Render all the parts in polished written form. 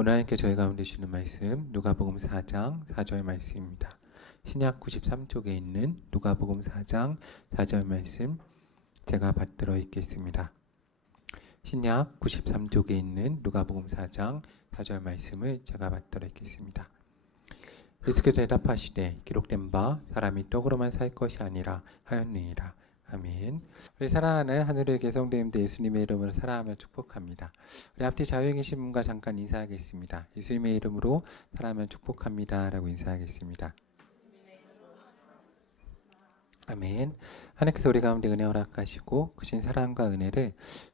오늘 하나님께 저희 가운데 주시는 말씀 누가복음 4장 4절 말씀입니다. 신약 93쪽에 있는 누가복음 4장 4절 말씀 제가 받들어 읽겠습니다. 신약 93쪽에 있는 누가복음 4장 4절 말씀을 제가 받들어 읽겠습니다. 예수께서 대답하시되 기록된 바 사람이 떡으로만 살 것이 아니라 하였느니라. 아멘. 우리 사랑하는 하늘의 개성대님들 예수님의 이름으로 사랑하며 축복합니다. 우리 앞뒤 자유에 계신 분과 잠깐 인사하겠습니다. 예수님의 이름으로 사랑하며 축복합니다 라고 인사하겠습니다. 아멘. 하나님께서 우리 가운데 은혜 허락하시고 크신 사랑과 은혜를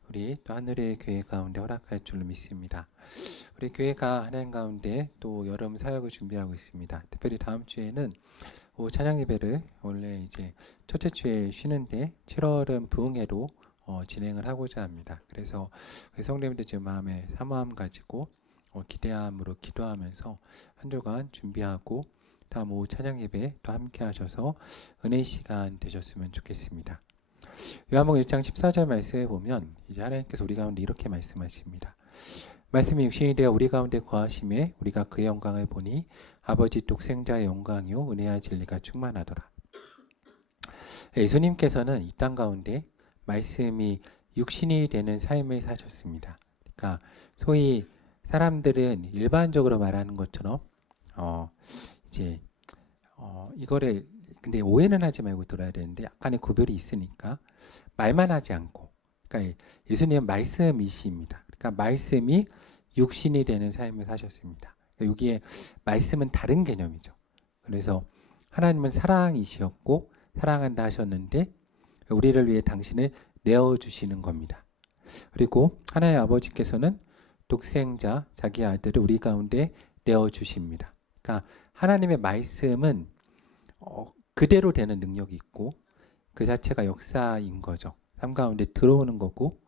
우리 또 하늘의 교회 가운데 허락할 줄로 믿습니다. 우리 교회가 하나님 가운데 또 여름 사역을 준비하고 있습니다. 특별히 다음 주에는 찬양 예배를 원래 이제 첫째 주에 쉬는데 7월은 부흥회로 진행을 하고자 합니다. 그래서 성도님들 제 마음에 사모함 가지고 기대함으로 기도하면서 한 주간 준비하고 다음 오후 찬양 예배 또 함께 하셔서 은혜의 시간 되셨으면 좋겠습니다. 요한복음 1장 14절 말씀에 보면 이제 하나님께서 우리 가운데 이렇게 말씀하십니다. 말씀이 육신이 되어 우리 가운데 거하심에 우리가 그의 영광을 보니 아버지 독생자의 영광이요 은혜와 진리가 충만하더라. 예수님께서는 이 땅 가운데 말씀이 육신이 되는 삶을 사셨습니다. 그러니까 소위 사람들은 일반적으로 말하는 것처럼 이거를 근데 오해는 하지 말고 들어야 되는데 약간의 구별이 있으니까 말만 하지 않고, 그러니까 예수님은 말씀이십니다. 그러니까 말씀이 육신이 되는 삶을 사셨습니다. 그러니까 여기에 말씀은 다른 개념이죠. 그래서 하나님은 사랑이시었고 사랑한다 하셨는데 우리를 위해 당신을 내어주시는 겁니다. 그리고 하나님의 아버지께서는 독생자 자기 아들을 우리 가운데 내어주십니다. 그러니까 하나님의 말씀은 그대로 되는 능력이 있고 그 자체가 역사인 거죠. 삶 가운데 들어오는 거고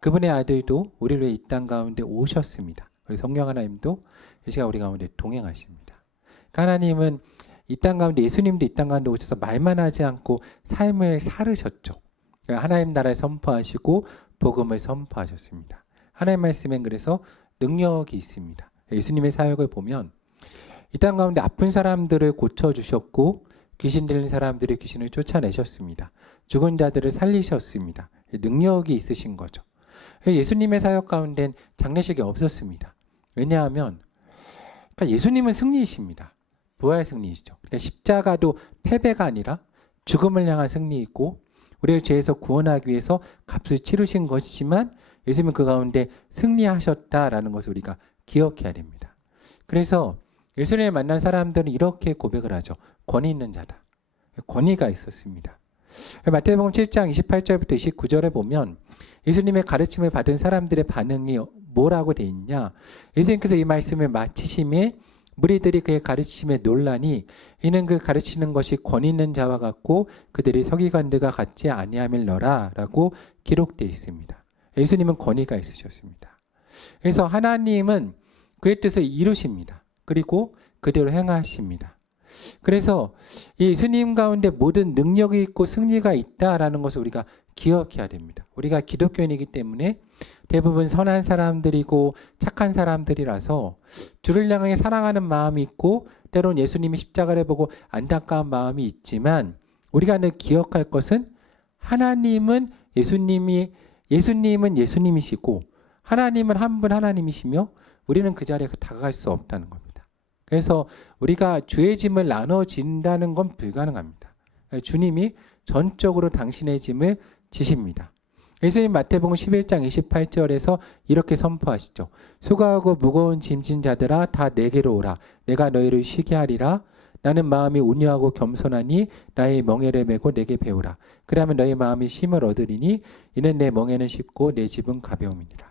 그분의 아들도 우리를 위해 이 땅 가운데 오셨습니다. 그래서 성령 하나님도 이 시간 우리 가운데 동행하십니다. 그러니까 하나님은 이 땅 가운데 예수님도 이 땅 가운데 오셔서 말만 하지 않고 삶을 살으셨죠. 그러니까 하나님 나라를 선포하시고 복음을 선포하셨습니다. 하나님 말씀엔 그래서 능력이 있습니다. 예수님의 사역을 보면 이 땅 가운데 아픈 사람들을 고쳐주셨고 귀신 들린 사람들의 귀신을 쫓아내셨습니다. 죽은 자들을 살리셨습니다. 능력이 있으신 거죠. 예수님의 사역 가운데는 장례식이 없었습니다. 왜냐하면 그러니까 예수님은 승리이십니다. 부활 승리이시죠. 그러니까 십자가도 패배가 아니라 죽음을 향한 승리이고 우리를 죄에서 구원하기 위해서 값을 치르신 것이지만 예수님은 그 가운데 승리하셨다라는 것을 우리가 기억해야 됩니다. 그래서 예수님을 만난 사람들은 이렇게 고백을 하죠. 권위 있는 자다. 권위가 있었습니다. 마태복음 7장 28절부터 29절에 보면 예수님의 가르침을 받은 사람들의 반응이 뭐라고 돼 있냐. 예수님께서 이 말씀을 마치심에 무리들이 그의 가르치심에 놀라니 이는 그 가르치는 것이 권위 있는 자와 같고 그들이 서기관들과 같지 아니함일러라 라고 기록되어 있습니다. 예수님은 권위가 있으셨습니다. 그래서 하나님은 그의 뜻을 이루십니다. 그리고 그대로 행하십니다. 그래서 예수님 가운데 모든 능력이 있고 승리가 있다라는 것을 우리가 기억해야 됩니다. 우리가 기독교인이기 때문에 대부분 선한 사람들이고 착한 사람들이라서 주를 향해 사랑하는 마음이 있고 때론 예수님이 십자가를 보고 안타까운 마음이 있지만 우리가 늘 기억할 것은 하나님은 예수님은 예수님이시고 하나님은 한 분 하나님이시며 우리는 그 자리에 다가갈 수 없다는 겁니다. 그래서 우리가 주의 짐을 나눠진다는 건 불가능합니다. 주님이 전적으로 당신의 짐을 지십니다. 예수님 마태복음 11장 28절에서 이렇게 선포하시죠. 수고하고 무거운 짐진 자들아 다 내게로 오라. 내가 너희를 쉬게 하리라. 나는 마음이 온유하고 겸손하니 나의 멍에를 메고 내게 배우라. 그러면 너희 마음이 쉼을 얻으리니 이는 내 멍에는 쉽고 내 짐은 가벼움이니라.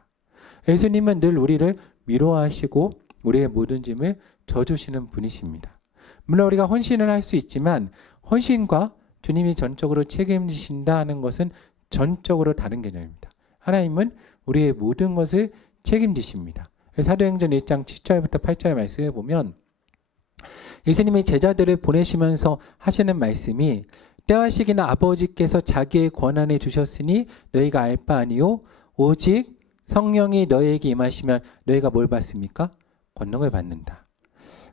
예수님은 늘 우리를 위로하시고 우리의 모든 짐을 져주시는 분이십니다. 물론 우리가 헌신을 할 수 있지만 헌신과 주님이 전적으로 책임지신다는 것은 전적으로 다른 개념입니다. 하나님은 우리의 모든 것을 책임지십니다. 사도행전 1장 7절부터 8절 말씀에 보면 예수님이 제자들을 보내시면서 하시는 말씀이 때와 시기는 아버지께서 자기의 권한에 주셨으니 너희가 알 바 아니요 오직 성령이 너희에게 임하시면 너희가 뭘 받습니까? 권능을 받는다.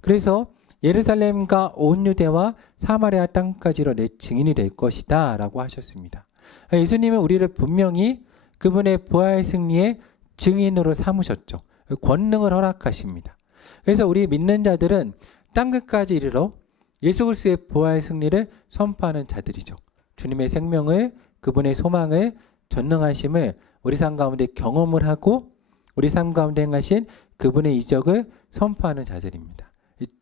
그래서 예루살렘과 온 유대와 사마리아 땅까지로 내 증인이 될 것이다 라고 하셨습니다. 예수님은 우리를 분명히 그분의 부활 승리의 증인으로 삼으셨죠. 권능을 허락하십니다. 그래서 우리 믿는 자들은 땅끝까지 이르러 예수 그리스도의 부활 승리를 선포하는 자들이죠. 주님의 생명을, 그분의 소망을, 전능하심을 우리 삶 가운데 경험을 하고 우리 삶 가운데 행하신 그분의 이적을 선포하는 자들입니다.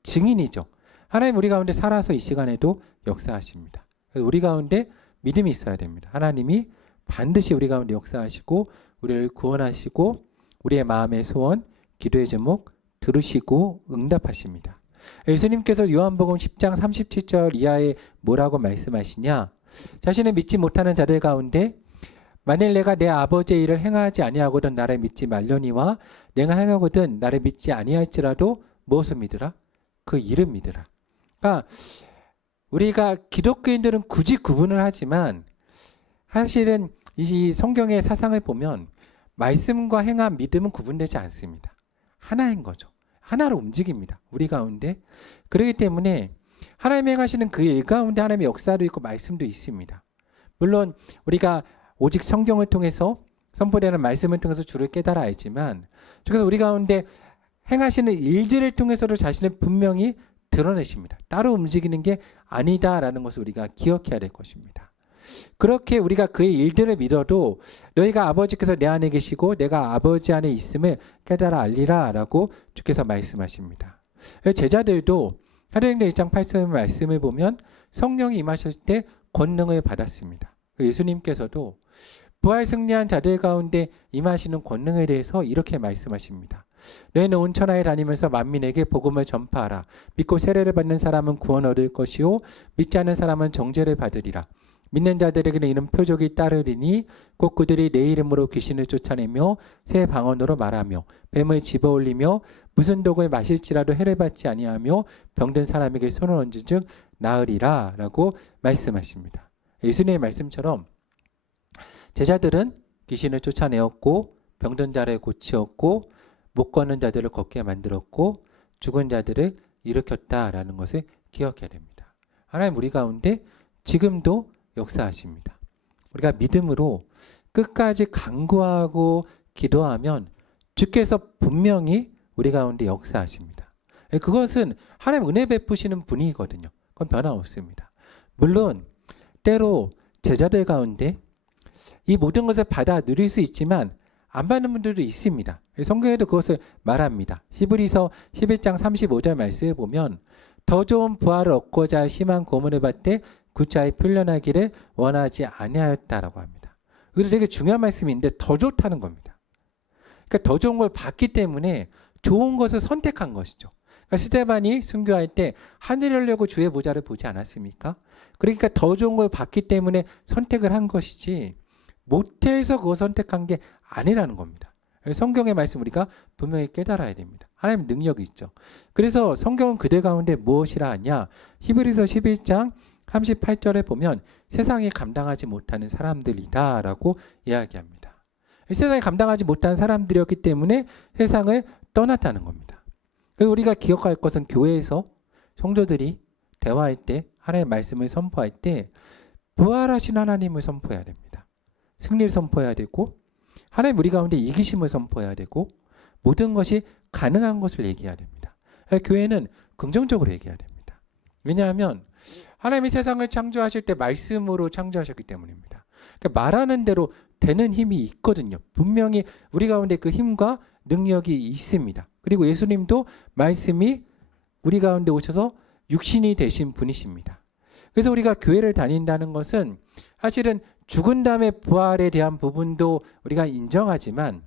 증인이죠. 하나님 우리 가운데 살아서 이 시간에도 역사하십니다. 우리 가운데 믿음이 있어야 됩니다. 하나님이 반드시 우리 가운데 역사하시고 우리를 구원하시고 우리의 마음의 소원, 기도의 제목 들으시고 응답하십니다. 예수님께서 요한복음 10장 37절 이하에 뭐라고 말씀하시냐? 자신을 믿지 못하는 자들 가운데 만일 내가 내 아버지의 일을 행하지 아니하거든 나를 믿지 말려니와 내가 행하거든 나를 믿지 아니할지라도 무엇을 믿으라? 그 일을 믿으라. 그러니까 우리가 기독교인들은 굳이 구분을 하지만 사실은 이 성경의 사상을 보면 말씀과 행함, 믿음은 구분되지 않습니다. 하나인 거죠. 하나로 움직입니다. 우리 가운데. 그렇기 때문에 하나님이 행하시는 그 일 가운데 하나님의 역사도 있고 말씀도 있습니다. 물론 우리가 오직 성경을 통해서 선포되는 말씀을 통해서 주를 깨달아 알지만 그래서 우리 가운데 행하시는 일들을 통해서도 자신을 분명히 드러내십니다. 따로 움직이는 게 아니다라는 것을 우리가 기억해야 될 것입니다. 그렇게 우리가 그의 일들을 믿어도 너희가 아버지께서 내 안에 계시고 내가 아버지 안에 있음을 깨달아 알리라 라고 주께서 말씀하십니다. 제자들도 사도행전 1장 8절 말씀을 보면 성령이 임하실 때 권능을 받았습니다. 예수님께서도 부활 승리한 자들 가운데 임하시는 권능에 대해서 이렇게 말씀하십니다. 너희는 온 천하에 다니면서 만민에게 복음을 전파하라. 믿고 세례를 받는 사람은 구원 얻을 것이요 믿지 않는 사람은 정죄를 받으리라. 믿는 자들에게는 이런 표적이 따르리니 곧 그들이 내 이름으로 귀신을 쫓아내며 새 방언으로 말하며 뱀을 집어올리며 무슨 독을 마실지라도 해를 받지 아니하며 병든 사람에게 손을 얹은 즉 나으리라 라고 말씀하십니다. 예수님의 말씀처럼 제자들은 귀신을 쫓아내었고 병든 자를 고치었고 못 걷는 자들을 걷게 만들었고 죽은 자들을 일으켰다라는 것을 기억해야 됩니다. 하나님 우리 가운데 지금도 역사하십니다. 우리가 믿음으로 끝까지 간구하고 기도하면 주께서 분명히 우리 가운데 역사하십니다. 그것은 하나님 은혜 베푸시는 분이거든요. 그건 변함없습니다. 물론 때로 제자들 가운데 이 모든 것을 받아 누릴 수 있지만 안 받는 분들도 있습니다. 성경에도 그것을 말합니다. 히브리서 11장 35절 말씀에 보면 더 좋은 부활을 얻고자 심한 고문을 받되 구차히 풀려나기를 원하지 아니하였다라고 합니다. 이것도 되게 중요한 말씀인데 더 좋다는 겁니다. 그러니까 더 좋은 걸 받기 때문에 좋은 것을 선택한 것이죠. 그러니까 스데반이 순교할 때 하늘이려고 주의 보좌를 보지 않았습니까? 그러니까 더 좋은 걸 받기 때문에 선택을 한 것이지 못해서 그거 선택한 게 아니라는 겁니다. 성경의 말씀 우리가 분명히 깨달아야 됩니다. 하나님 능력이 있죠. 그래서 성경은 그들 가운데 무엇이라 하냐? 히브리서 11장 38절에 보면 세상이 감당하지 못하는 사람들이다 라고 이야기합니다. 세상이 감당하지 못하는 사람들이었기 때문에 세상을 떠났다는 겁니다. 그래서 우리가 기억할 것은 교회에서 성도들이 대화할 때 하나님의 말씀을 선포할 때 부활하신 하나님을 선포해야 됩니다. 승리를 선포해야 되고 하나님 우리 가운데 이기심을 선포해야 되고 모든 것이 가능한 것을 얘기해야 됩니다. 교회는 긍정적으로 얘기해야 됩니다. 왜냐하면 하나님이 세상을 창조하실 때 말씀으로 창조하셨기 때문입니다. 그러니까 말하는 대로 되는 힘이 있거든요. 분명히 우리 가운데 그 힘과 능력이 있습니다. 그리고 예수님도 말씀이 우리 가운데 오셔서 육신이 되신 분이십니다. 그래서 우리가 교회를 다닌다는 것은 사실은 죽은 다음에 부활에 대한 부분도 우리가 인정하지만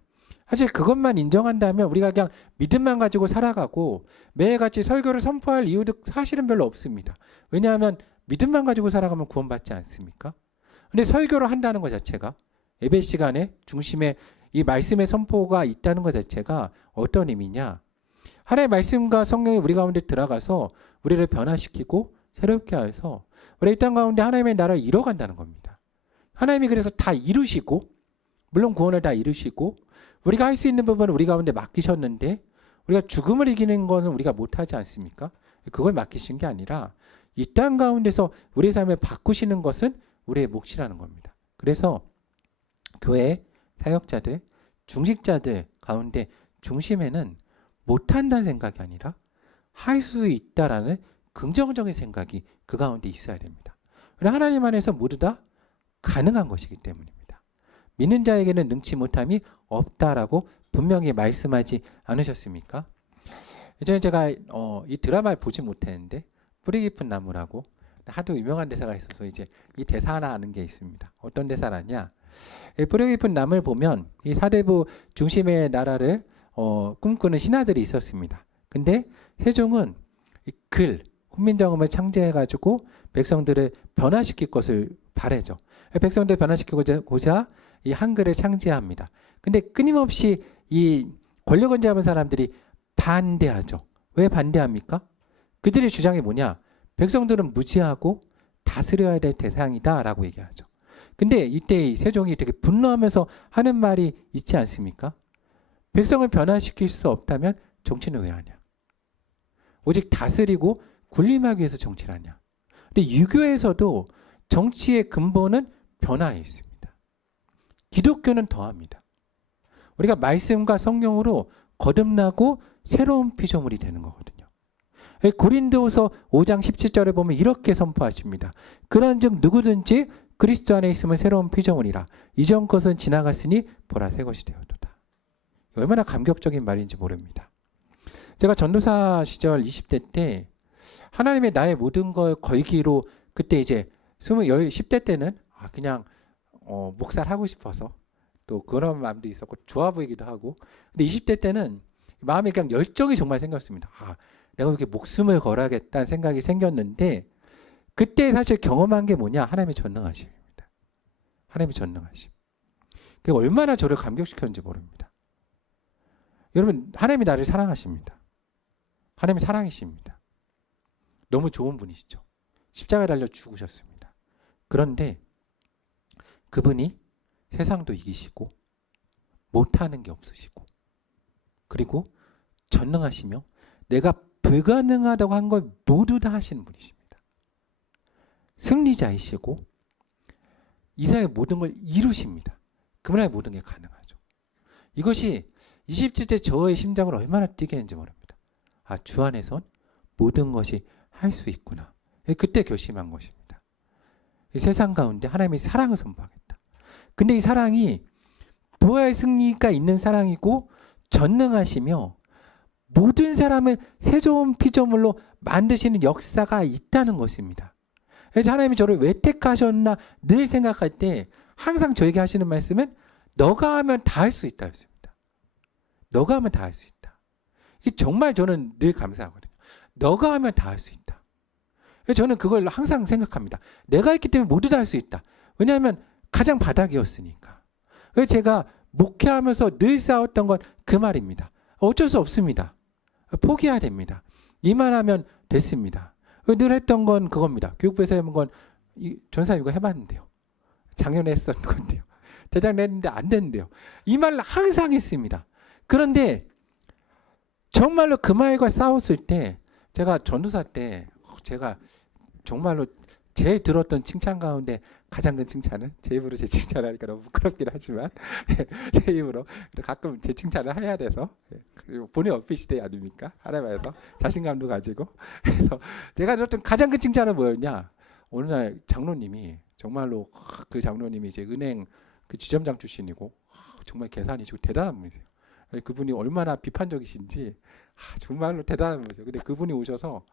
사실 그것만 인정한다면 우리가 그냥 믿음만 가지고 살아가고 매일같이 설교를 선포할 이유도 사실은 별로 없습니다. 왜냐하면 믿음만 가지고 살아가면 구원받지 않습니까? 근데 설교를 한다는 것 자체가 예배 시간에 중심에 이 말씀의 선포가 있다는 것 자체가 어떤 의미냐? 하나님의 말씀과 성령이 우리 가운데 들어가서 우리를 변화시키고 새롭게 해서 우리 이 땅 가운데 하나님의 나라를 이뤄간다는 겁니다. 하나님이 그래서 다 이루시고 물론 구원을 다 이루시고 우리가 할 수 있는 부분을 우리 가운데 맡기셨는데 우리가 죽음을 이기는 것은 우리가 못하지 않습니까? 그걸 맡기신 게 아니라 이 땅 가운데서 우리의 삶을 바꾸시는 것은 우리의 몫이라는 겁니다. 그래서 교회 사역자들, 중직자들 가운데 중심에는 못한다는 생각이 아니라 할 수 있다라는 긍정적인 생각이 그 가운데 있어야 됩니다. 하나님 안에서 모두 다 가능한 것이기 때문입니다. 믿는 자에게는 능치 못함이 없다라고 분명히 말씀하지 않으셨습니까? 예전에 제가 이 드라마를 보지 못했는데 뿌리 깊은 나무라고 하도 유명한 대사가 있어서 이제 이 대사 하나 아는 게 있습니다. 어떤 대사라냐? 뿌리 깊은 나무를 보면 이 사대부 중심의 나라를 꿈꾸는 신하들이 있었습니다. 근데 세종은 훈민정음을 창제해가지고 백성들을 변화시킬 것을 바라죠. 백성들을 변화시키고자 이 한글을 창제합니다. 근데 끊임없이 이 권력을 잡은 사람들이 반대하죠. 왜 반대합니까? 그들의 주장이 뭐냐? 백성들은 무지하고 다스려야 될 대상이다 라고 얘기하죠. 근데 이때 이 세종이 되게 분노하면서 하는 말이 있지 않습니까? 백성을 변화시킬 수 없다면 정치는 왜 하냐? 오직 다스리고 군림하기 위해서 정치를 하냐? 근데 유교에서도 정치의 근본은 변화에 있습니다. 기독교는 더합니다. 우리가 말씀과 성령으로 거듭나고 새로운 피조물이 되는 거거든요. 고린도후서 5장 17절에 보면 이렇게 선포하십니다. 그런즉 누구든지 그리스도 안에 있으면 새로운 피조물이라. 이전 것은 지나갔으니 보라 새 것이 되었도다. 얼마나 감격적인 말인지 모릅니다. 제가 전도사 시절 20대 때 하나님의 나의 모든 걸 걸기로 그때 이제 10대 때는 그냥 목사를 하고 싶어서 또 그런 마음도 있었고 좋아 보이기도 하고, 근데 20대 때는 마음에 그냥 열정이 정말 생겼습니다. 내가 이렇게 목숨을 걸어야겠다는 생각이 생겼는데 그때 사실 경험한 게 뭐냐? 하나님의 전능하심입니다. 하나님의 전능하심. 그게 얼마나 저를 감격시켰는지 모릅니다. 여러분, 하나님이 나를 사랑하십니다. 하나님이 사랑이십니다. 너무 좋은 분이시죠. 십자가에 달려 죽으셨습니다. 그런데 그분이 세상도 이기시고 못하는 게 없으시고 그리고 전능하시며 내가 불가능하다고 한 걸 모두 다 하시는 분이십니다. 승리자이시고 이 세상의 모든 걸 이루십니다. 그분의 모든 게 가능하죠. 이것이 27대 저의 심장을 얼마나 뛰게 했는지 모릅니다. 주 안에선 모든 것이 할 수 있구나. 그때 결심한 것입니다. 이 세상 가운데 하나님의 사랑을 선포하겠다. 근데 이 사랑이 부활 승리가 있는 사랑이고 전능하시며 모든 사람을 새 좋은 피조물로 만드시는 역사가 있다는 것입니다. 그래서 하나님이 저를 왜 택하셨나 늘 생각할 때 항상 저에게 하시는 말씀은 너가 하면 다 할 수 있다 였습니다. 너가 하면 다 할 수 있다. 이게 정말 저는 늘 감사하거든요. 너가 하면 다 할 수 있다. 그래서 저는 그걸 항상 생각합니다. 내가 있기 때문에 모두 다 할 수 있다. 왜냐하면 가장 바닥이었으니까. 그래서 제가 목회하면서 늘 싸웠던 건 그 말입니다. 어쩔 수 없습니다. 포기해야 됩니다. 이만하면 됐습니다. 늘 했던 건 그겁니다. 교육부에서 해본 건 전사 이거 해봤는데요. 작년에 했었던 건데요. 재작년에 했는데 안 됐는데요. 이 말 항상 했습니다. 그런데 정말로 그 말과 싸웠을 때 제가 전도사 때 제가 정말로 제일 들었던 칭찬 가운데 가장 큰 칭찬은 제 입으로 제 칭찬하니까 너무 부끄럽긴 하지만 제 입으로 가끔 제 칭찬을 해야 돼서 본의 어피시대 아닙니까? 하나님께서 자신감도 가지고 그래서 제가 들었던 가장 큰 칭찬은 뭐였냐? 어느 날 장로님이 정말로 그 장로님이 이제 은행 그 지점장 출신이고 정말 계산이시고 대단한 분이세요. 그분이 얼마나 비판적이신지 정말로 대단한 분이죠. 근데 그분이 오셔서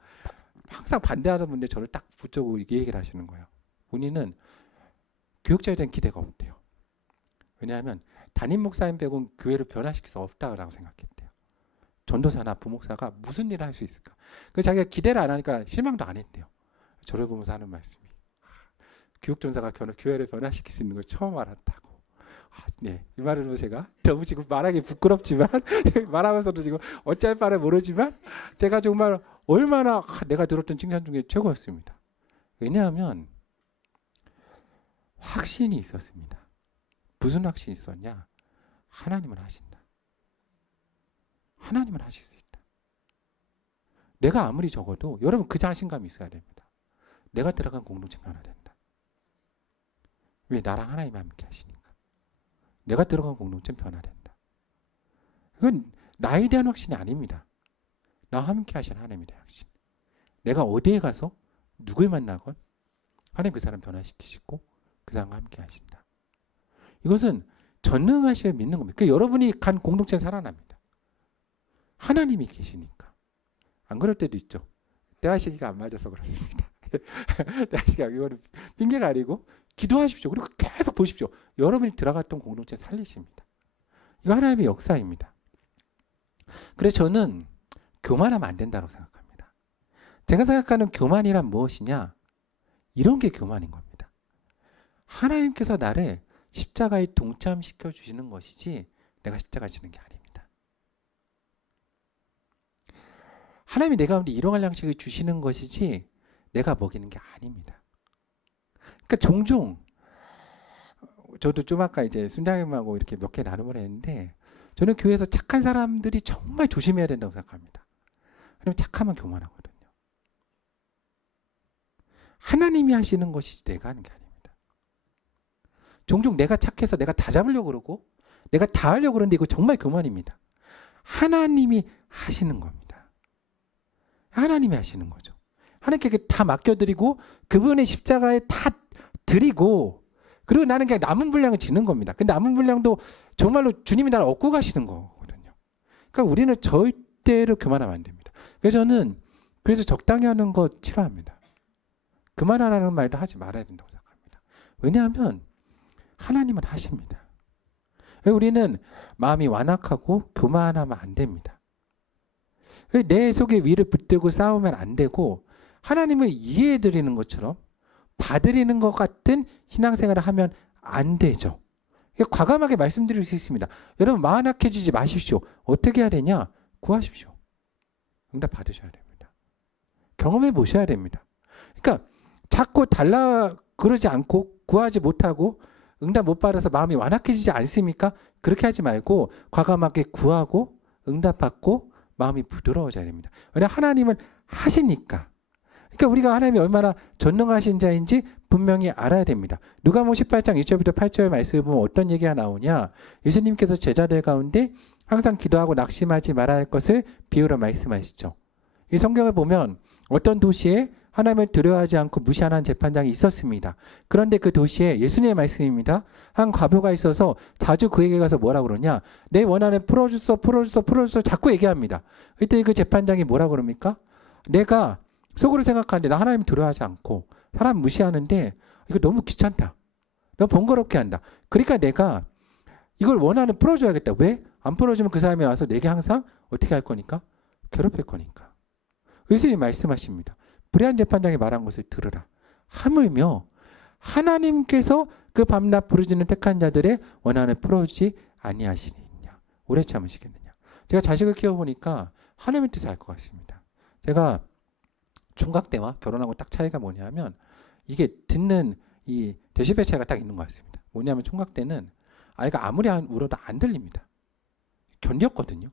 항상 반대하던 분인데 저를 딱 붙잡고 이렇게 얘기를 하시는 거예요. 본인은 교육자에 대한 기대가 없대요. 왜냐하면 담임 목사님 빼고는 교회를 변화시킬 수 없다고 생각했대요. 전도사나 부목사가 무슨 일을 할 수 있을까? 그래서 자기가 기대를 안 하니까 실망도 안 했대요. 저를 보면서 하는 말씀이 교육전사가 교회를 변화시킬 수 있는 걸 처음 알았다고. 네, 이 말을 제가 너무 지금 말하기 부끄럽지만 말하면서도 지금 어찌할 바를 모르지만 제가 정말 얼마나 내가 들었던 칭찬 중에 최고였습니다. 왜냐하면 확신이 있었습니다. 무슨 확신이 있었냐? 하나님은 하신다. 하나님은 하실 수 있다. 내가 아무리 적어도 여러분 그 자신감이 있어야 됩니다. 내가 들어간 공동체 변화된다. 왜? 나랑 하나님이 함께 하시니까. 내가 들어간 공동체 변화된다. 이건 나에 대한 확신이 아닙니다. 나와 함께 하신 하나님에 대한 확신. 내가 어디에 가서 누굴 만나건 하나님 그 사람 변화시키시고 그 사람과 함께 하신다. 이것은 전능하셔야 믿는 겁니다. 그러니까 여러분이 간 공동체는 살아납니다. 하나님이 계시니까. 안 그럴 때도 있죠. 때와 시기가 안 맞아서 그렇습니다. 때와 시기가 이거는 핑계가 아니고 기도하십시오. 그리고 계속 보십시오. 여러분이 들어갔던 공동체 살리십니다. 이거 하나님의 역사입니다. 그래서 저는 교만하면 안 된다고 생각합니다. 제가 생각하는 교만이란 무엇이냐? 이런 게 교만인 겁니다. 하나님께서 나를 십자가에 동참시켜 주시는 것이지 내가 십자가 지는 게 아닙니다. 하나님이 내 가운데 일용할 양식을 주시는 것이지 내가 먹이는 게 아닙니다. 그러니까 종종 저도 좀 아까 이제 순장님하고 이렇게 몇 개 나눔을 했는데 저는 교회에서 착한 사람들이 정말 조심해야 된다고 생각합니다. 왜냐면 착하면 교만하거든요. 하나님이 하시는 것이지 내가 하는 게 아닙니다. 종종 내가 착해서 내가 다 잡으려고 그러고 내가 다 하려고 그러는데 이거 정말 교만입니다. 하나님이 하시는 겁니다. 하나님이 하시는 거죠. 하나님께 다 맡겨드리고 그분의 십자가에 다 드리고 그리고 나는 그냥 남은 분량을 지는 겁니다. 근데 남은 분량도 정말로 주님이 나를 얻고 가시는 거거든요. 그러니까 우리는 절대로 교만하면 안 됩니다. 그래서 저는 그래서 적당히 하는 거 싫어합니다. 그만하라는 말도 하지 말아야 된다고 생각합니다. 왜냐하면 하나님은 하십니다. 우리는 마음이 완악하고 교만하면 안 됩니다. 내 속에 위를 붙들고 싸우면 안 되고 하나님을 이해해 드리는 것처럼 봐드리는 것 같은 신앙생활을 하면 안 되죠. 과감하게 말씀드릴 수 있습니다. 여러분 마음 약해지지 마십시오. 어떻게 해야 되냐? 구하십시오. 응답 받으셔야 됩니다. 경험해 보셔야 됩니다. 그러니까 자꾸 달라 그러지 않고 구하지 못하고 응답 못 받아서 마음이 완악해지지 않습니까? 그렇게 하지 말고 과감하게 구하고 응답 받고 마음이 부드러워져야 됩니다. 왜냐하면 하나님은 하시니까. 그러니까 우리가 하나님이 얼마나 전능하신 자인지 분명히 알아야 됩니다. 누가복음 18장 1절부터 8절 말씀을 보면 어떤 얘기가 나오냐. 예수님께서 제자들 가운데 항상 기도하고 낙심하지 말아야 할 것을 비유로 말씀하시죠. 이 성경을 보면 어떤 도시에 하나님을 두려워하지 않고 무시하는 재판장이 있었습니다. 그런데 그 도시에 예수님의 말씀입니다. 한 과부가 있어서 자주 그에게 가서 뭐라 그러냐. 내 원한을 풀어주소 자꾸 얘기합니다. 그때 그 재판장이 뭐라 그럽니까? 내가 속으로 생각하는데 나 하나님 두려워하지 않고 사람 무시하는데 이거 너무 귀찮다. 너무 번거롭게 한다. 그러니까 내가 이걸 원한을 풀어줘야겠다. 왜? 안 풀어주면 그 사람이 와서 내게 항상 어떻게 할 거니까? 괴롭힐 거니까. 예수님이 말씀하십니다. 불의한 재판장이 말한 것을 들으라. 하물며 하나님께서 그 밤낮 부르짖는 택한 자들의 원한을 풀어주지 아니하시느냐. 오래 참으시겠느냐. 제가 자식을 키워보니까 하나님의 뜻을 알 것 같습니다. 제가 총각 때와 결혼하고 딱 차이가 뭐냐면 이게 듣는 이 데시벨 차이가 딱 있는 것 같습니다. 뭐냐면 총각 때는 아이가 아무리 울어도 안 들립니다. 견뎠거든요.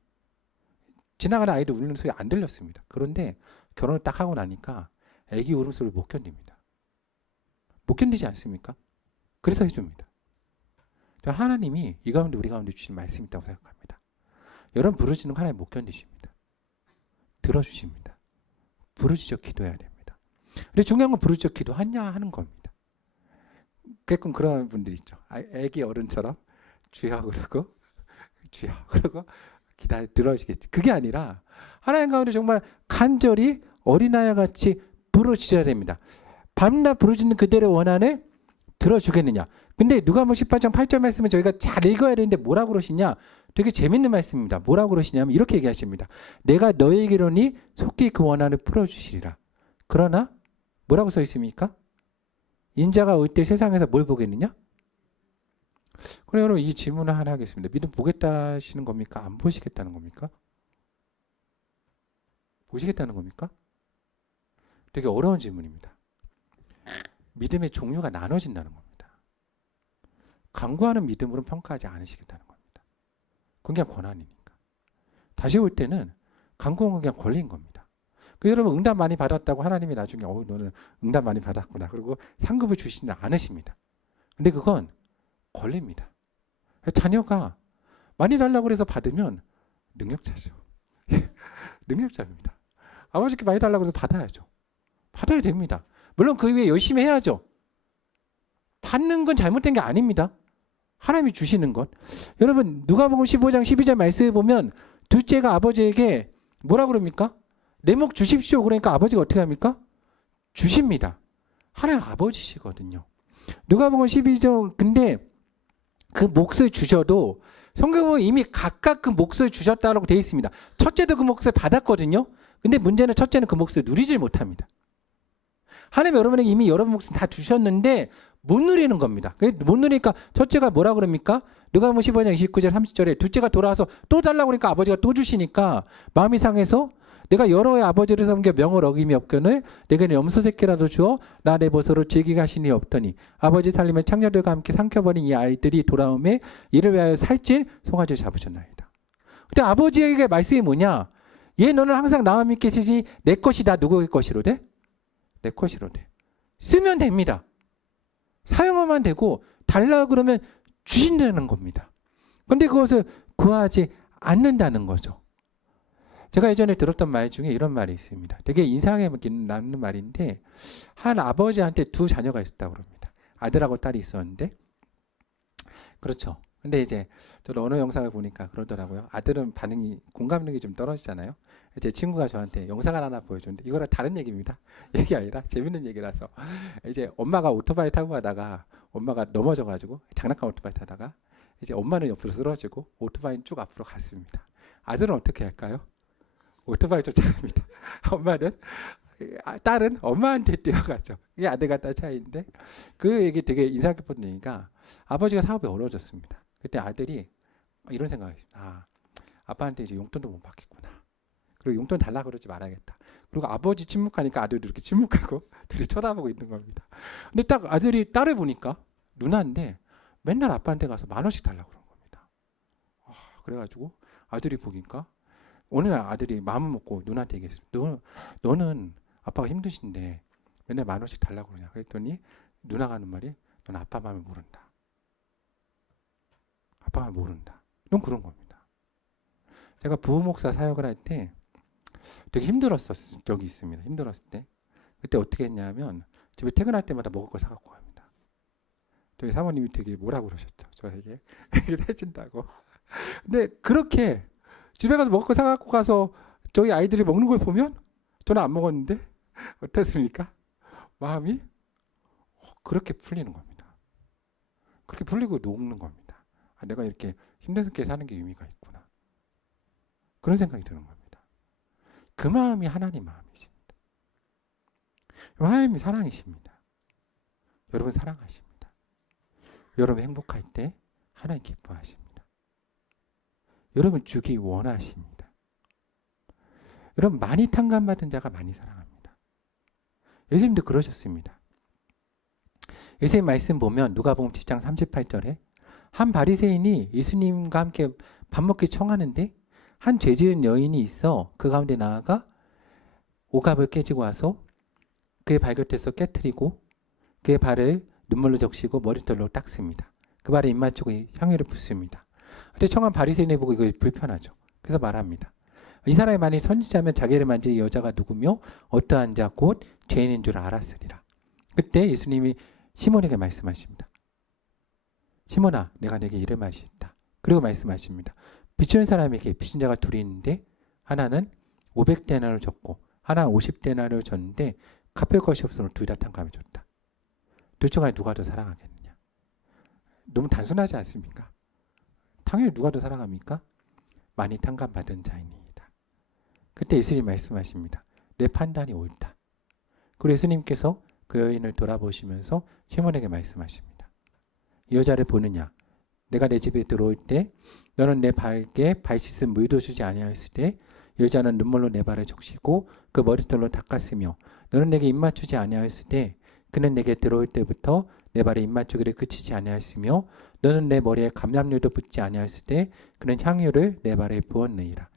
지나가는 아이들 우는 소리 안 들렸습니다. 그런데 결혼을 딱 하고 나니까 아기 울음소리를 못 견딥니다. 못 견디지 않습니까? 그래서 해줍니다. 하나님이 이 가운데 우리 가운데 주신 말씀이 있다고 생각합니다. 여러분 부르짖는 거 하나님 못 견디십니다. 들어주십니다. 부르짖어 기도해야 됩니다. 근데 중요한 건 부르짖어 기도하냐 하는 겁니다. 가끔 그런 분들 있죠. 아기 어른처럼 주여 그러고 주여 그러고 기다려 들어주시겠지. 그게 아니라 하나님 가운데 정말 간절히 어린아이와 같이 부르짖어야 됩니다. 밤낮 부르짖는 그들의 원한을 들어주겠느냐. 근데 누가복음 18장 8절 말씀을 저희가 잘 읽어야 되는데 뭐라고 그러시냐. 되게 재밌는 말씀입니다. 뭐라고 그러시냐면 이렇게 얘기하십니다. 내가 너에게로니 속히 그 원한을 풀어주시리라. 그러나 뭐라고 써 있습니까? 인자가 올 때 세상에서 뭘 보겠느냐? 그럼 여러분 이 질문을 하나 하겠습니다. 믿음 보겠다 하시는 겁니까? 안 보시겠다는 겁니까? 보시겠다는 겁니까? 되게 어려운 질문입니다. 믿음의 종류가 나눠진다는 겁니다. 간구하는 믿음으로는 평가하지 않으시겠다는 겁니다. 그건 그냥 권한이니까. 다시 올 때는 간구한 건 그냥 권리인 겁니다. 여러분 응답 많이 받았다고 하나님이 나중에 너는 응답 많이 받았구나. 그리고 상급을 주시지는 않으십니다. 근데 그건 권리입니다. 자녀가 많이 달라고 해서 받으면 능력자죠. 능력자입니다. 아버지께 많이 달라고 해서 받아야죠. 받아야 됩니다. 물론 그 위에 열심히 해야죠. 받는 건 잘못된 게 아닙니다. 하나님이 주시는 것. 여러분 누가복음 15장 12절 말씀에 보면 둘째가 아버지에게 뭐라 그럽니까? 내 목 주십시오. 그러니까 아버지가 어떻게 합니까? 주십니다. 하나님 아버지시거든요. 누가복음 12장 근데 그 몫을 주셔도 성경은 이미 각각 그 몫을 주셨다고 되어 있습니다. 첫째도 그 몫을 받았거든요. 근데 문제는 첫째는 그 몫을 누리질 못합니다. 하나님 여러분에게 이미 여러분 몫은 다 주셨는데 못 누리는 겁니다. 못 누리니까 첫째가 뭐라 그럽니까? 누가복음 15장 29절 30절에 둘째가 돌아와서 또 달라고 그러니까 아버지가 또 주시니까 마음이 상해서 내가 여러 해 아버지를 섬겨 명을 어김이 없거늘 내게는 염소 새끼라도 주어 나 내 보소로 즐기게 하시니 없더니 아버지 살림을 창녀들과 함께 삼켜버린 이 아이들이 돌아오매 이를 위하여 살찐 송아지를 잡으셨나이다. 근데 아버지에게 말씀이 뭐냐? 얘 너는 항상 나와 믿게 쓰지 내 것이다. 누구의 것이로 돼? 내 것이로 돼. 쓰면 됩니다. 사용하면 되고 달라 그러면 주신다는 겁니다. 그런데 그것을 구하지 않는다는 거죠. 제가 예전에 들었던 말 중에 이런 말이 있습니다. 되게 인상에 남는 말인데 한 아버지한테 두 자녀가 있었다고 합니다. 아들하고 딸이 있었는데 그렇죠. 근데 이제 저도 어느 영상을 보니까 그러더라고요. 아들은 반응이 공감 능력이 좀 떨어지잖아요. 제 친구가 저한테 영상을 하나 보여줬는데 이거랑 다른 얘기입니다. 얘기 아니라 재밌는 얘기라서 이제 엄마가 오토바이 타고 가다가 엄마가 넘어져가지고 장난감 오토바이 타다가 이제 엄마는 옆으로 쓰러지고 오토바이는 쭉 앞으로 갔습니다. 아들은 어떻게 할까요? 오토바이 쫓아갑니다. 엄마는 딸은 엄마한테 뛰어가죠. 이게 아들과 딸 차이인데 그 얘기 되게 인상 깊었던 얘기가 아버지가 사업이 어려워졌습니다. 그때 아들이 이런 생각을 했습니다. 아, 아빠한테 이제 용돈도 못 받겠구나. 그리고 용돈 달라 그러지 말아야겠다. 그리고 아버지 침묵하니까 아들도 이렇게 침묵하고 둘이 쳐다보고 있는 겁니다. 근데 딱 아들이 딸을 보니까 누나인데 맨날 아빠한테 가서 10,000원씩 달라고 그런 겁니다. 그래가지고 아들이 보니까 어느 날 아들이 마음을 먹고 누나한테 얘기했습니다. 너는 아빠가 힘드신데 맨날 10,000원씩 달라고 그러냐. 그랬더니 누나가 하는 말이 넌 아빠 마음을 모른다. 아빠 마음을 모른다. 넌 그런 겁니다. 제가 부모목사 사역을 할 때 되게 힘들었었 적이 있습니다. 힘들었을 때 그때 어떻게 했냐면 집에 퇴근할 때마다 먹을 거 사갖고 갑니다. 저희 사모님이 되게 뭐라고 그러셨죠. 저에게 해준다고. 근데 그렇게 집에 가서 먹을 거 사갖고 가서 저희 아이들이 먹는 걸 보면 저는 안 먹었는데 어떻습니까? 마음이 그렇게 풀리는 겁니다. 그렇게 풀리고 녹는 겁니다. 아, 내가 이렇게 힘들게 사는 게 의미가 있구나. 그런 생각이 드는 겁니다. 그 마음이 하나님 마음이십니다. 하나님이 사랑이십니다. 여러분 사랑하십니다. 여러분 행복할 때 하나님 기뻐하십니다. 여러분 주기 원하십니다. 여러분 많이 탕감받은 자가 많이 사랑합니다. 예수님도 그러셨습니다. 예수님 말씀 보면 누가복음 7장 38절에 한 바리새인이 예수님과 함께 밥 먹기 청하는데 한 죄 지은 여인이 있어 그 가운데 나아가 오갑을 깨지고 와서 그의 발곁에서 깨트리고 그의 발을 눈물로 적시고 머리털로 닦습니다. 그 발에 입 맞추고 향유를 붓습니다. 근데 청한 바리새인이 보고 이거 불편하죠. 그래서 말합니다. 이 사람이 만일 선지자면 자기를 만진 여자가 누구며 어떠한 자 곧 죄인인 줄 알았으리라. 그때 예수님이 시몬에게 말씀하십니다. 시몬아, 내가 내게 이를 말이있다. 그리고 말씀하십니다. 빚주는 사람에게 빚진 자가 둘이 있는데 하나는 500데나리를 줬고 하나는 50데나리를 줬는데 갚을 것이 없어서 둘 다 탕감해 줬다. 둘 중 안에 누가 더 사랑하겠느냐? 너무 단순하지 않습니까? 당연히 누가 더 사랑합니까? 많이 탕감받은 자입니다. 그때 예수님이 말씀하십니다. 내 판단이 옳다. 그리고 예수님께서 그 여인을 돌아보시면서 시몬에게 말씀하십니다. 이 여자를 보느냐? 내가 내 집에 들어올 때 너는 내 발에 발 씻은 물도 주지 아니하였을 때 여자는 눈물로 내 발을 적시고 그 머리털로 닦았으며 너는 내게 입 맞추지 아니하였을 때 그는 내게 들어올 때부터 내 발에 입 맞추기를 그치지 아니하였으며 너는 내 머리에 감람유도 붓지 아니하였을 때 그는 향유를 내 발에 부었느니라.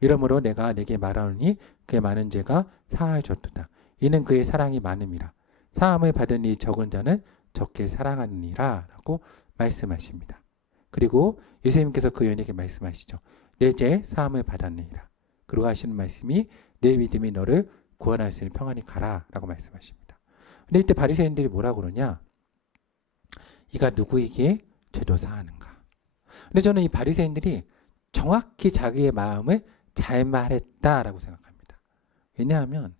이러므로 내가 내게 말하노니 그의 많은 죄가 사하여졌도다. 이는 그의 사랑이 많음이라. 사함을 받은 이 적은 자는 적게 사랑하느니라 라고 말씀하십니다. 그리고 예수님께서 그 여인에게 말씀하시죠. 내 죄 사함을 받았느니라. 그리고 하시는 말씀이 내 믿음이 너를 구원하였으니 평안히 가라 라고 말씀하십니다. 근데 이때 바리새인들이 뭐라고 그러냐? 이가 누구에게 죄도 사하는가? 근데 저는 이 바리새인들이 정확히 자기의 마음을 잘 말했다라고 생각합니다. 왜냐하면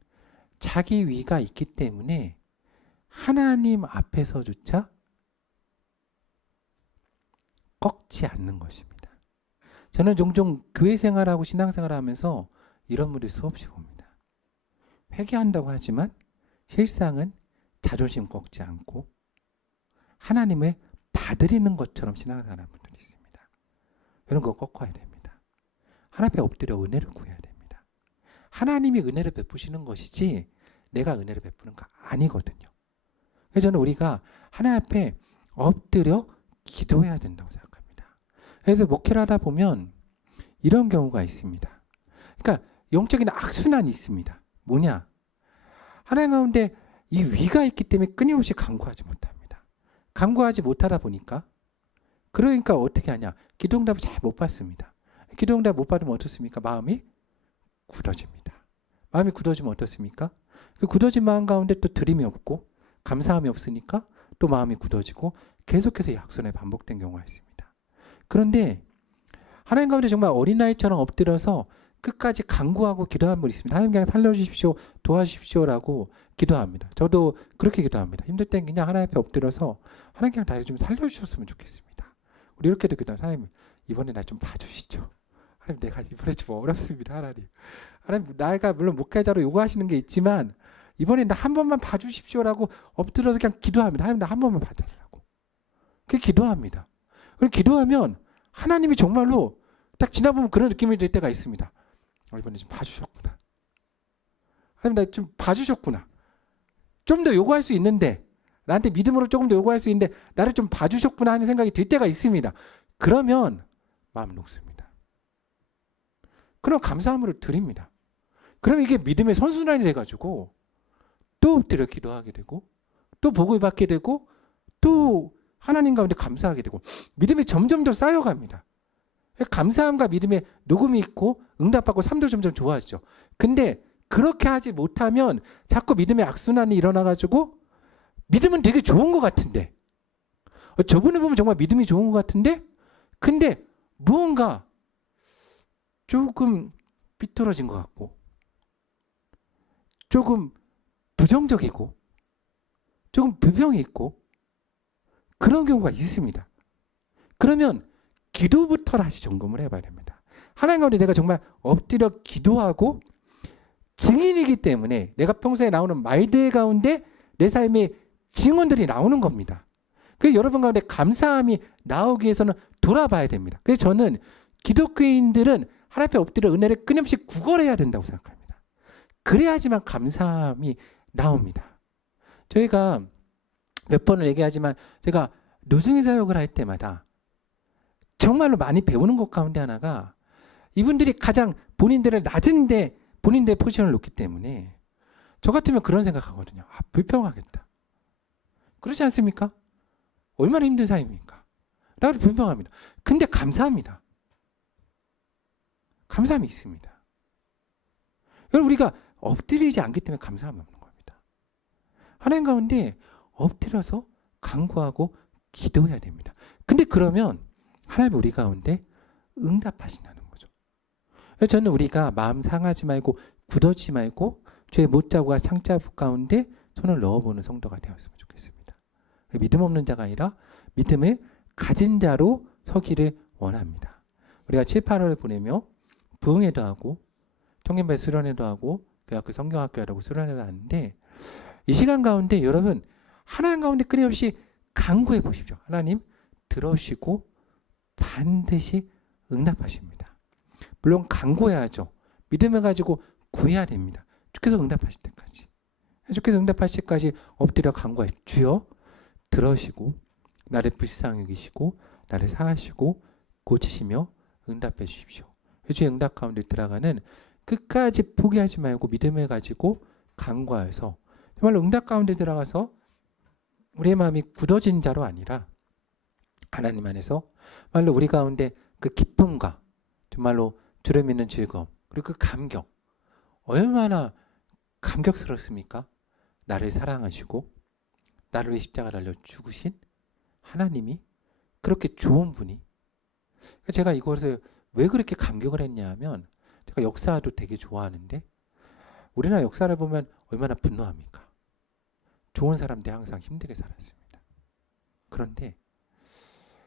자기 위가 있기 때문에 하나님 앞에서조차 꺾지 않는 것입니다. 저는 종종 교회 생활하고 신앙생활을 하면서 이런 분들 수없이 봅니다. 회개한다고 하지만 실상은 자존심 꺾지 않고 하나님을 받으리는 것처럼 신앙생활하는 분들이 있습니다. 이런 거 꺾어야 됩니다. 하나님 앞에 엎드려 은혜를 구해야 됩니다. 하나님이 은혜를 베푸시는 것이지 내가 은혜를 베푸는 거 아니거든요. 그래서 저는 우리가 하나님 앞에 엎드려 기도해야 된다고 생각합니다. 그래서 목회를 하다 보면 이런 경우가 있습니다. 그러니까 영적인 악순환이 있습니다. 뭐냐? 하나님 가운데 이 위가 있기 때문에 끊임없이 간구하지 못합니다. 간구하지 못하다 보니까 그러니까 어떻게 하냐? 기도응답을 잘 못 받습니다. 기도응답 못 받으면 어떻습니까? 마음이 굳어집니다. 마음이 굳어지면 어떻습니까? 그 굳어진 마음 가운데 또 드림이 없고 감사함이 없으니까 또 마음이 굳어지고 계속해서 약손에 반복된 경우가 있습니다. 그런데 하나님 가운데 정말 어린아이처럼 엎드려서 끝까지 간구하고 기도하는 분이 있습니다. 하나님 그냥 살려주십시오, 도와주십시오라고 기도합니다. 저도 그렇게 기도합니다. 힘들 땐 그냥 하나님 앞에 엎드려서 하나님 그냥 나 좀 살려주셨으면 좋겠습니다. 우리 이렇게도 기도합니다. 하나님 이번에 나 좀 봐주시죠. 하나님 내가 이번에 좀 어렵습니다. 하나님 나이가 물론 목회자로 요구하시는 게 있지만 이번에 나 한 번만 봐주십시오라고 엎드려서 그냥 기도합니다. 하나님 나 한 번만 봐달라고. 그렇게 기도합니다. 그렇게 기도하면 하나님이 정말로 딱 지나보면 그런 느낌이 들 때가 있습니다. 이번에 좀 봐주셨구나. 하나님 나 좀 봐주셨구나. 좀 더 요구할 수 있는데 나한테 믿음으로 조금 더 요구할 수 있는데 나를 좀 봐주셨구나 하는 생각이 들 때가 있습니다. 그러면 마음 녹습니다. 그럼 감사함으로 드립니다. 그럼 이게 믿음의 선순환이 돼가지고 또 엎드려 기도하게 되고 또 복을 받게 되고 또 하나님 가운데 감사하게 되고 믿음이 점점 더 쌓여갑니다. 감사함과 믿음에 녹음이 있고 응답받고 삶도 점점 좋아지죠. 근데 그렇게 하지 못하면 자꾸 믿음의 악순환이 일어나가지고 믿음은 되게 좋은 것 같은데 저분을 보면 정말 믿음이 좋은 것 같은데 근데 무언가 조금 삐뚤어진 것 같고 조금 부정적이고 조금 불평이 있고 그런 경우가 있습니다. 그러면 기도부터 다시 점검을 해봐야 됩니다. 하나님 가운데 내가 정말 엎드려 기도하고 증인이기 때문에 내가 평소에 나오는 말들 가운데 내 삶의 증언들이 나오는 겁니다. 그래서 여러분 가운데 감사함이 나오기 위해서는 돌아봐야 됩니다. 그래서 저는 기독교인들은 하나님 앞에 엎드려 은혜를 끊임없이 구걸해야 된다고 생각합니다. 그래야지만 감사함이 나옵니다. 저희가 몇 번을 얘기하지만 제가 노승희 사역을 할 때마다 정말로 많이 배우는 것 가운데 하나가 이분들이 가장 본인들을 낮은데 본인들의 포지션을 놓기 때문에 저 같으면 그런 생각하거든요. 불평하겠다. 그렇지 않습니까? 얼마나 힘든 삶입니까? 라고 불평합니다. 근데 감사합니다. 감사함이 있습니다. 여러분 우리가 엎드리지 않기 때문에 감사함이 없는 겁니다. 하나님 가운데 엎드려서 간구하고 기도해야 됩니다. 근데 그러면 하나님 우리 가운데 응답하신다는 거죠. 저는 우리가 마음 상하지 말고 굳어지지 말고 죄의 못자국과 상자국 가운데 손을 넣어보는 성도가 되었으면 좋겠습니다. 믿음 없는 자가 아니라 믿음을 가진 자로 서기를 원합니다. 우리가 7, 8월을 보내며 부흥회도 하고 청년배 수련회도 하고 교학교 성경학교라고 수련회도 하는데 이 시간 가운데 여러분 하나님 가운데 끊임없이 간구해 보십시오. 하나님 들어주시고 반드시 응답하십니다. 물론 간구해야죠. 믿음을 가지고 구해야 됩니다. 주께서 응답하실 때까지. 주께서 응답하실 때까지 엎드려 간구해. 주여 들으시고 나를 불쌍히 여기시고 나를 사하시고 고치시며 응답해 주십시오. 주의 응답 가운데 들어가는 끝까지 포기하지 말고 믿음을 가지고 간구하여서 정말로 응답 가운데 들어가서 우리의 마음이 굳어진 자로 아니라 하나님 안에서 정말로 우리 가운데 그 기쁨과 정말로 주를 믿는 즐거움 그리고 그 감격 얼마나 감격스럽습니까? 나를 사랑하시고 나를 위해 십자가를 달려 죽으신 하나님이 그렇게 좋은 분이 제가 이것을 왜 그렇게 감격을 했냐 하면 제가 역사도 되게 좋아하는데 우리나라 역사를 보면 얼마나 분노합니까? 좋은 사람들이 항상 힘들게 살았습니다. 그런데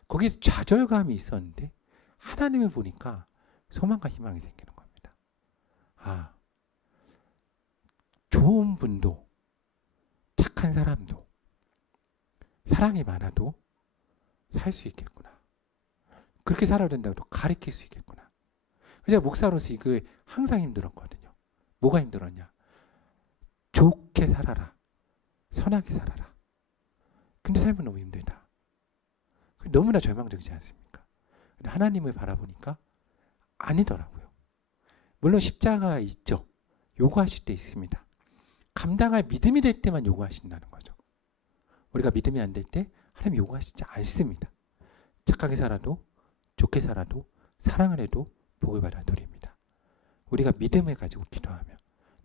거기에 좌절감이 있었는데 하나님을 보니까 소망과 희망이 생기는 겁니다. 아, 좋은 분도 착한 사람도 사랑이 많아도 살 수 있겠구나. 그렇게 살아야 된다고 가르칠 수 있겠구나. 제가 목사로서 이거 항상 힘들었거든요. 뭐가 힘들었냐? 좋게 살아라. 선하게 살아라. 근데 삶은 너무 힘들다. 너무나 절망적이지 않습니까? 근데 하나님을 바라보니까 아니더라고요. 물론 십자가 있죠. 요구하실 때 있습니다. 감당할 믿음이 될 때만 요구하신다는 거죠. 우리가 믿음이 안 될 때 하나님 요구하시지 않습니다. 착하게 살아도 좋게 살아도 사랑을 해도 복을 받아들입니다. 우리가 믿음을 가지고 기도하며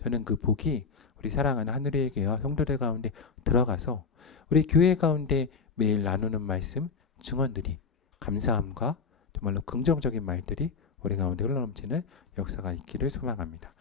저는 그 복이 우리 사랑하는 하늘의 교회와 성도들 가운데 들어가서 우리 교회 가운데 매일 나누는 말씀 증언들이 감사함과 정말로 긍정적인 말들이 우리 가운데 흘러넘치는 역사가 있기를 소망합니다.